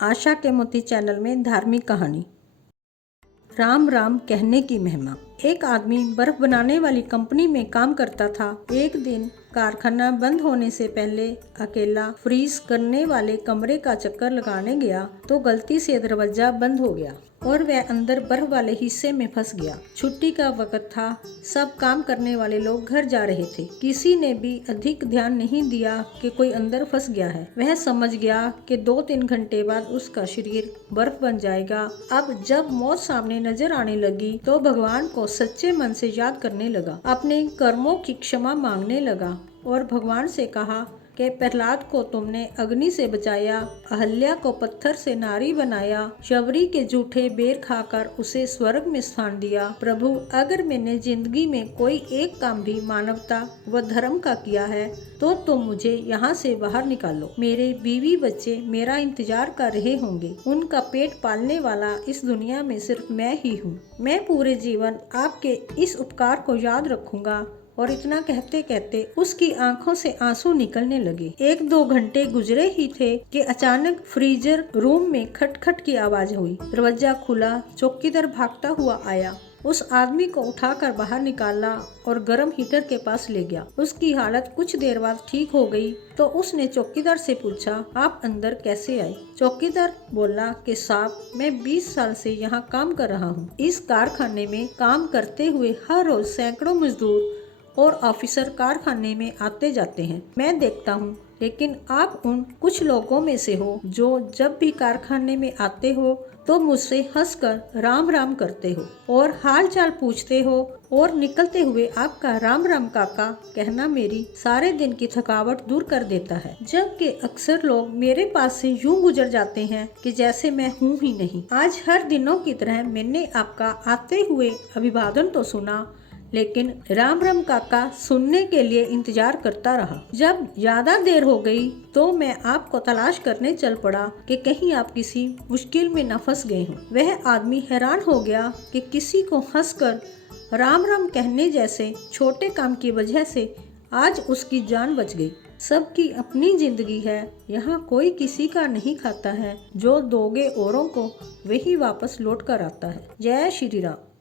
आशा के मोती चैनल में धार्मिक कहानी। राम राम कहने की महिमा। एक आदमी बर्फ बनाने वाली कंपनी में काम करता था। एक दिन कारखाना बंद होने से पहले अकेला फ्रीज करने वाले कमरे का चक्कर लगाने गया तो गलती से दरवाजा बंद हो गया और वह अंदर बर्फ वाले हिस्से में फंस गया। छुट्टी का वक्त था, सब काम करने वाले लोग घर जा रहे थे। किसी ने भी अधिक ध्यान नहीं दिया कि कोई अंदर फंस गया है। वह समझ गया कि 2-3 घंटे बाद उसका शरीर बर्फ बन जाएगा। अब जब मौत सामने नजर आने लगी तो भगवान को सच्चे मन से याद करने लगा, अपने कर्मों की क्षमा मांगने लगा और भगवान से कहा कि प्रहलाद को तुमने अग्नि से बचाया, अहल्या को पत्थर से नारी बनाया, शबरी के जूठे बेर खाकर उसे स्वर्ग में स्थान दिया। प्रभु, अगर मैंने जिंदगी में कोई एक काम भी मानवता व धर्म का किया है तो तुम मुझे यहाँ से बाहर निकालो। मेरे बीवी बच्चे मेरा इंतजार कर रहे होंगे। उनका पेट पालने वाला इस दुनिया में सिर्फ मैं ही हूँ। मैं पूरे जीवन आपके इस उपकार को याद रखूंगा। और इतना कहते कहते उसकी आंखों से आंसू निकलने लगे। 1-2 घंटे गुजरे ही थे कि अचानक फ्रीजर रूम में खटखट की आवाज हुई। दरवाजा खुला, चौकीदार भागता हुआ आया, उस आदमी को उठाकर बाहर निकाला और गर्म हीटर के पास ले गया। उसकी हालत कुछ देर बाद ठीक हो गई तो उसने चौकीदार से पूछा, आप अंदर कैसे आए? चौकीदार बोला कि साहब, मैं 20 साल से यहाँ काम कर रहा हूँ। इस कारखाने में काम करते हुए हर रोज सैकड़ों मजदूर और ऑफिसर कारखाने में आते जाते हैं, मैं देखता हूँ। लेकिन आप उन कुछ लोगों में से हो जो जब भी कारखाने में आते हो तो मुझसे हंसकर राम राम करते हो और हाल चाल पूछते हो और निकलते हुए आपका राम राम काका कहना मेरी सारे दिन की थकावट दूर कर देता है। जबकि अक्सर लोग मेरे पास से यूं गुजर जाते हैं कि जैसे मैं हूं ही नहीं। आज हर दिनों की तरह मैंने आपका आते हुए अभिवादन तो सुना, लेकिन राम राम काका सुनने के लिए इंतजार करता रहा। जब ज्यादा देर हो गई तो मैं आपको तलाश करने चल पड़ा कि कहीं आप किसी मुश्किल में न फंस गए हों। वह आदमी हैरान हो गया कि किसी को हंसकर राम राम कहने जैसे छोटे काम की वजह से आज उसकी जान बच गई। सबकी अपनी जिंदगी है, यहाँ कोई किसी का नहीं खाता है। जो दोगे औरों को वही वापस लौट कर आता है। जय श्री राम।